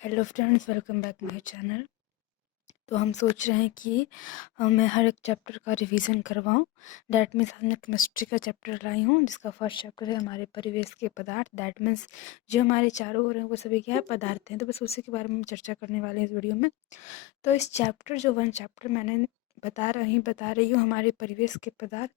Hello friends, welcome back my channel. तो हम सोच रहे हैं कि मैं हर एक चैप्टर का रिवीजन करवाऊं। दैट मीन्स हमने केमिस्ट्री का चैप्टर लाई हूँ, जिसका फर्स्ट चैप्टर है हमारे परिवेश के पदार्थ। दैट मीन्स जो हमारे चारों ओर हैं वो सभी क्या है, पदार्थ हैं। तो बस उसी के बारे में हम चर्चा करने वाले हैं इस वीडियो में। तो इस चैप्टर जो वन चैप्टर मैंने बता रही हूँ हमारे परिवेश के पदार्थ।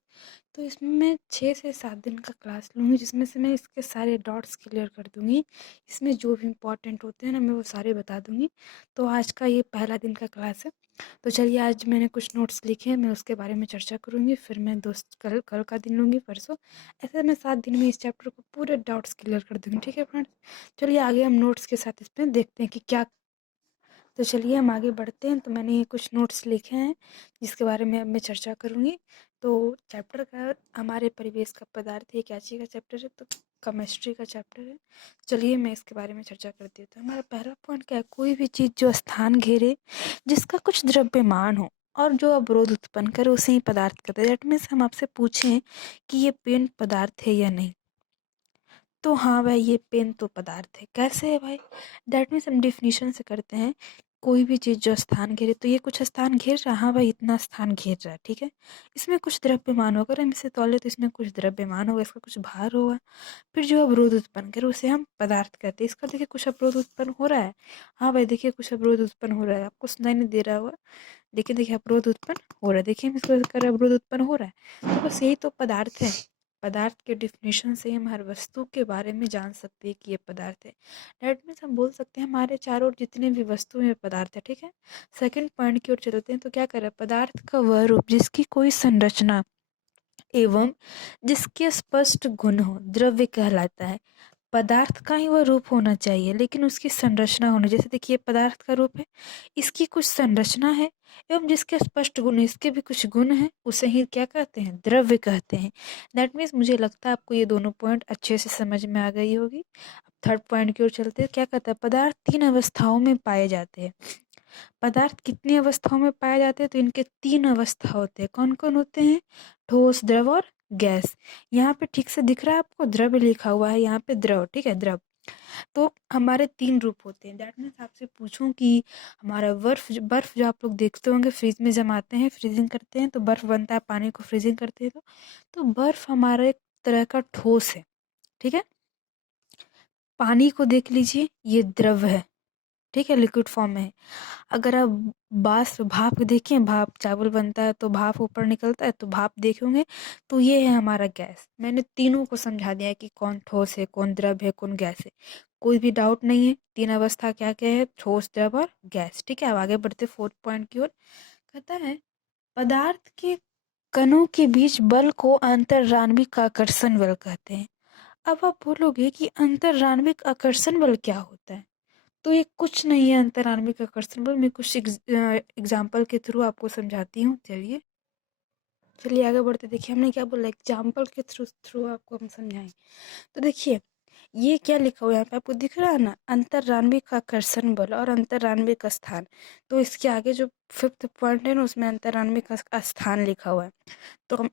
तो इसमें मैं 6 से 7 दिन का क्लास लूँगी, जिसमें से मैं इसके सारे डॉट्स क्लियर कर दूँगी। इसमें जो भी इम्पोर्टेंट होते हैं ना, मैं वो सारे बता दूँगी। तो आज का ये पहला दिन का क्लास है। तो चलिए, आज मैंने कुछ नोट्स लिखे हैं, मैं उसके बारे में चर्चा करूँगी। फिर मैं दोस्त कल कल का दिन लूँगी, परसों। ऐसे मैं 7 दिन में इस चैप्टर को पूरे डाउट्स क्लियर कर दूँगी। ठीक है फ्रेंड्स? चलिए आगे हम नोट्स के साथ इसमें देखते हैं कि क्या। तो चलिए हम आगे बढ़ते हैं। तो मैंने ये कुछ नोट्स लिखे हैं, जिसके बारे में अब मैं चर्चा करूँगी। तो चैप्टर का हमारे परिवेश का पदार्थ, ये क्या चीज़ का चैप्टर है? तो केमिस्ट्री का चैप्टर है। चलिए मैं इसके बारे में चर्चा करती हूँ। तो हमारा पहला पॉइंट क्या है? कोई भी चीज़ जो स्थान घेरे, जिसका कुछ द्रव्यमान हो और जो अवरोध उत्पन्न करे, उसे ही पदार्थ कहते हैं। दैट मीन्स हम आपसे पूछें कि ये पेन पदार्थ है या नहीं, तो हाँ भाई, ये पेन तो पदार्थ है। कैसे है भाई? दैट मीन्स हम डिफिनीशन से करते हैं। कोई भी चीज़ जो स्थान घेरे, तो ये कुछ स्थान घेर रहा है। हाँ भाई, इतना स्थान घेर रहा है, ठीक है। इसमें कुछ द्रव्यमान होगा, अगर हम इसे तौले तो इसमें कुछ द्रव्यमान होगा, इसका कुछ भार होगा। फिर जो अवरोध उत्पन्न करे, उसे हम पदार्थ कहते हैं। इसका देखिए कुछ अवरोध उत्पन्न हो रहा है। हाँ भाई, देखिए कुछ अवरोध उत्पन्न हो रहा है, आपको सुनाई नहीं दे रहा होगा। देखिए देखिए, अवरोध उत्पन्न हो रहा है। देखिए हम इसको कर अवरोध उत्पन्न हो रहा है, तो बस यही तो पदार्थ है। पदार्थ के डिफिनेशन से हम हर वस्तु के बारे में जान सकते हैं कि ये पदार्थ है। दैट मीन्स हम बोल सकते हैं हमारे चारों ओर जितने भी वस्तु हैं पदार्थ है, ठीक है। सेकंड पॉइंट की ओर चलते हैं। तो क्या कर रहा है? पदार्थ का वह रूप जिसकी कोई संरचना एवं जिसके स्पष्ट गुण हो, द्रव्य कहलाता है। पदार्थ का ही वह रूप होना चाहिए, लेकिन उसकी संरचना होनी। जैसे देखिए, पदार्थ का रूप है, इसकी कुछ संरचना है, एवं जिसके स्पष्ट गुण, इसके भी कुछ गुण हैं, उसे ही क्या कहते हैं? द्रव्य कहते हैं। दैट मीन्स मुझे लगता है आपको ये दोनों पॉइंट अच्छे से समझ में आ गई होगी। अब थर्ड पॉइंट की ओर चलते हैं। क्या कहता है? पदार्थ 3 अवस्थाओं में पाए जाते हैं। पदार्थ कितनी अवस्थाओं में पाए जाते हैं? तो इनके 3 अवस्था होते हैं। कौन कौन होते हैं? ठोस, द्रव और गैस। यहाँ पे ठीक से दिख रहा है आपको? द्रव्य लिखा हुआ है यहाँ पे, द्रव, ठीक है, द्रव। तो हमारे 3 रूप होते हैं। दैट मीन्स आपसे पूछूं कि हमारा बर्फ बर्फ जो आप लोग देखते होंगे फ्रिज में जमाते हैं, फ्रीजिंग करते हैं तो बर्फ बनता है, पानी को फ्रीजिंग करते हैं तो बर्फ हमारा एक तरह का ठोस है, ठीक है। पानी को देख लीजिए, ये द्रव है, ठीक है, लिक्विड फॉर्म में है। अगर आप बाष्प, भाप देखें, भाप चावल बनता है तो भाप ऊपर निकलता है, तो भाप देखेंगे तो ये है हमारा गैस। मैंने तीनों को समझा दिया है कि कौन ठोस है, कौन द्रव है, कौन गैस है। कोई भी डाउट नहीं है। 3 अवस्था क्या क्या है? ठोस, द्रव और गैस, ठीक है। अब आगे बढ़ते फोर्थ पॉइंट की ओर। कहता है पदार्थ के कणों के बीच बल को अंतर्राण्विक आकर्षण बल कहते हैं। अब आप बोलोगे कि अंतर्राण्विक आकर्षण बल क्या होता है? तो ये कुछ नहीं है अंतराण्विक आकर्षण बल। मैं कुछ एग्जाम्पल के थ्रू आपको समझाती हूँ। चलिए चलिए आगे बढ़ते। देखिए हमने क्या बोला, एग्जाम्पल के थ्रू थ्रू आपको हम समझाएं। तो देखिए ये क्या लिखा हुआ है यहाँ पे, आपको दिख रहा है ना? अंतराण्विक आकर्षण बल और अंतराण्विक स्थान। तो इसके आगे जो फिफ्थ पॉइंट है ना, उसमें अंतराण्विक स्थान लिखा हुआ है। तो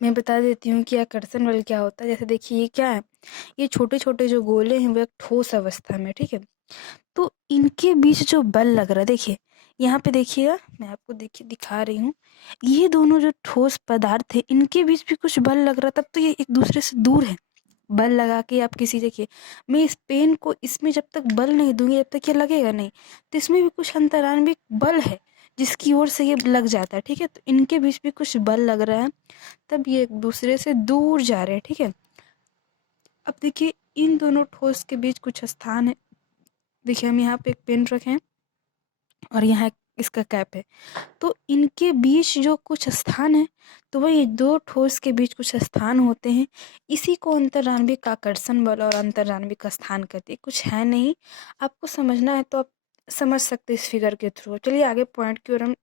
मैं बता देती हूँ कि आकर्षण बल क्या होता है। जैसे देखिए ये क्या है, ये छोटे छोटे जो गोले हैं वो एक ठोस अवस्था में, ठीक है। तो इनके बीच जो बल लग रहा है, देखिए यहाँ पे देखिएगा, मैं आपको देखिए दिखा रही हूँ। ये दोनों जो ठोस पदार्थ है, इनके बीच भी कुछ बल लग रहा, तब तो ये एक दूसरे से दूर है। बल लगा के आप किसी, देखिए मैं इस पेन को इसमें जब तक बल नहीं दूंगी जब तक ये लगेगा नहीं। तो इसमें भी कुछ अंतराण्विक बल है, जिसकी ओर से ये लग जाता है, ठीक है। तो इनके बीच भी कुछ बल लग रहा है, तब ये एक दूसरे से दूर जा रहे हैं, ठीक है। अब देखिए इन दोनों ठोस के बीच कुछ स्थान है। देखिए हम यहाँ पे एक पेन रखे हैं और यहाँ इसका कैप है। तो इनके बीच जो कुछ स्थान है, तो वही दो ठोस के बीच कुछ स्थान होते हैं। इसी को अंतराण्विक आकर्षण बल और अंतराण्विक स्थान कहते हैं। कुछ है नहीं, आपको समझना है तो आप समझ सकते हैं इस फिगर के थ्रू। चलिए आगे पॉइंट की ओर हम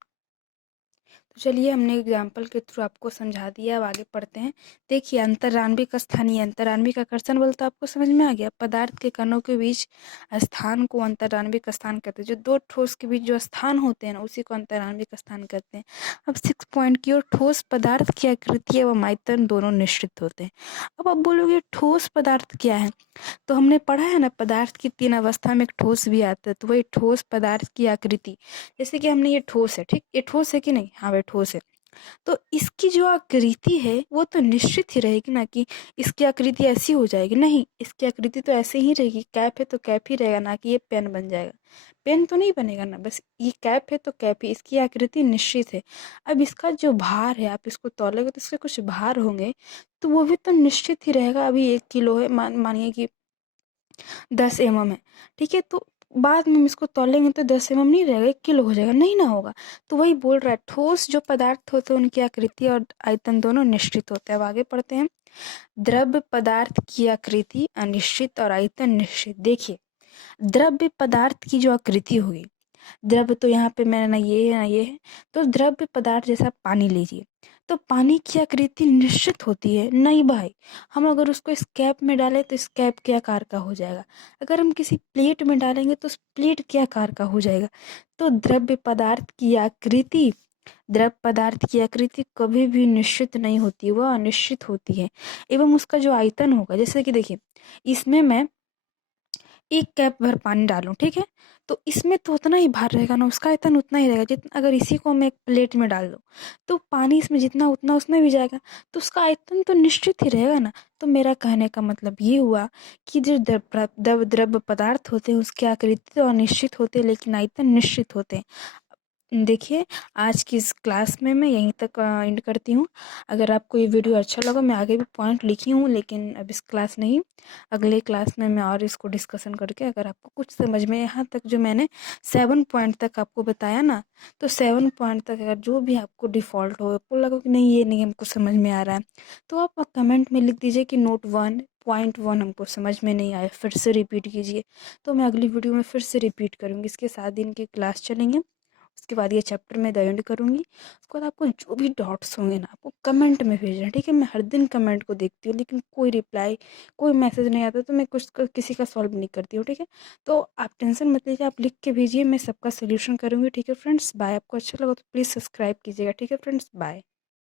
तो चलिए हमने एग्जाम्पल के थ्रू आपको समझा दिया, अब आगे पढ़ते हैं। देखिए अंतराण्विक स्थानीय, अंतराण्विक आकर्षण बल तो आपको समझ में आ गया। पदार्थ के कणों के बीच स्थान को अंतराण्विक स्थान कहते हैं। जो दो ठोस के बीच जो स्थान होते हैं ना, उसी को अंतराण्विक स्थान कहते हैं। अब 6 पॉइंट की ओर, ठोस पदार्थ की आकृति एवं आयतन दोनों निश्चित होते हैं। अब आप बोलोगे ठोस पदार्थ क्या है, तो हमने पढ़ा है ना पदार्थ की 3 अवस्था में एक ठोस भी आता है। तो वही ठोस पदार्थ की आकृति, जैसे कि हमने ये ठोस है, ठीक, ये ठोस है कि नहीं, हाँ भाई ठोस है। तो इसकी जो आकृति है वो तो निश्चित ही रहेगी ना, कि इसकी आकृति ऐसी हो जाएगी, नहीं, इसकी आकृति तो ऐसे ही रहेगी। कैप है तो कैप ही रहेगा, ना कि ये पेन बन जाएगा। पेन तो नहीं बनेगा ना, बस ये कैप है तो कैप ही, इसकी आकृति निश्चित है। अब इसका जो भार है, आप इसको तौलोगे तो इसके कुछ भार होंगे, तो वो भी तो निश्चित ही रहेगा। अभी 1 किलो है, मानिए कि 10 mm है, ठीक है, तो बाद में हम इसको तौलेंगे तो 10 mm नहीं रहेगा, 1 किलो हो जाएगा, नहीं ना होगा। तो वही बोल रहा है, ठोस जो पदार्थ होते हैं उनकी आकृति और आयतन दोनों निश्चित होते हैं। अब आगे पढ़ते हैं। द्रव्य पदार्थ की आकृति अनिश्चित और आयतन निश्चित। देखिए द्रव्य पदार्थ की जो आकृति होगी, द्रव्य तो यहाँ पे मैंने ना ये है ना ये है, तो द्रव्य पदार्थ जैसा पानी लीजिए, तो पानी की आकृति निश्चित होती है, नहीं भाई। हम अगर उसको इस कैप में डालें तो इस कैप के आकार का हो जाएगा, अगर हम किसी प्लेट में डालेंगे तो उस प्लेट के आकार का हो जाएगा। तो द्रव्य पदार्थ की आकृति, द्रव पदार्थ की आकृति कभी भी निश्चित नहीं होती, वह अनिश्चित होती है। एवं उसका जो आयतन होगा, जैसे कि देखिए इसमें मैं 1 कैप भर पानी डालूँ, ठीक है? तो इसमें तो उतना ही भार रहेगा ना, उसका आयतन उतना ही रहेगा। जितना अगर इसी को मैं एक प्लेट में डाल दूँ, तो पानी इसमें जितना उतना उसमें भी जाएगा, तो उसका आयतन तो निश्चित ही रहेगा ना। तो मेरा कहने का मतलब ये हुआ कि जो द्रव्य पदार्थ होते हैं उसकी आकृति तो अनिश्चित होते हैं, लेकिन आयतन निश्चित होते हैं। देखिए आज की इस क्लास में मैं यहीं तक एंड करती हूँ। अगर आपको ये वीडियो अच्छा लगा, मैं आगे भी पॉइंट लिखी हूँ, लेकिन अब इस क्लास नहीं, अगले क्लास में मैं और इसको डिस्कशन करके, अगर आपको कुछ समझ में, यहाँ तक जो मैंने 7 पॉइंट तक आपको बताया ना, तो 7 पॉइंट तक अगर जो भी आपको डिफ़ॉल्ट हो, आपको लगा कि नहीं ये नहीं हमको समझ में आ रहा है, तो आप कमेंट में लिख दीजिए कि नोट 1.1 हमको समझ में नहीं आया, फिर से रिपीट कीजिए। तो मैं अगली वीडियो में फिर से रिपीट करूँगी। इसके 7 दिन की क्लास चलेंगे, उसके बाद ये चैप्टर मैं द एंड करूँगी। उसके बाद आपको जो भी डाउट्स होंगे ना, आपको कमेंट में भेजना, ठीक है? मैं हर दिन कमेंट को देखती हूँ, लेकिन कोई रिप्लाई, कोई मैसेज नहीं आता, तो मैं किसी का सॉल्व नहीं करती हूँ, ठीक है? तो आप टेंशन मत लीजिए, आप लिख के भेजिए, मैं सबका सोल्यूशन करूँगी, ठीक है फ्रेंड्स? बाय। आपको अच्छा लगा तो प्लीज़ सब्सक्राइब कीजिएगा, ठीक है फ्रेंड्स? बाय।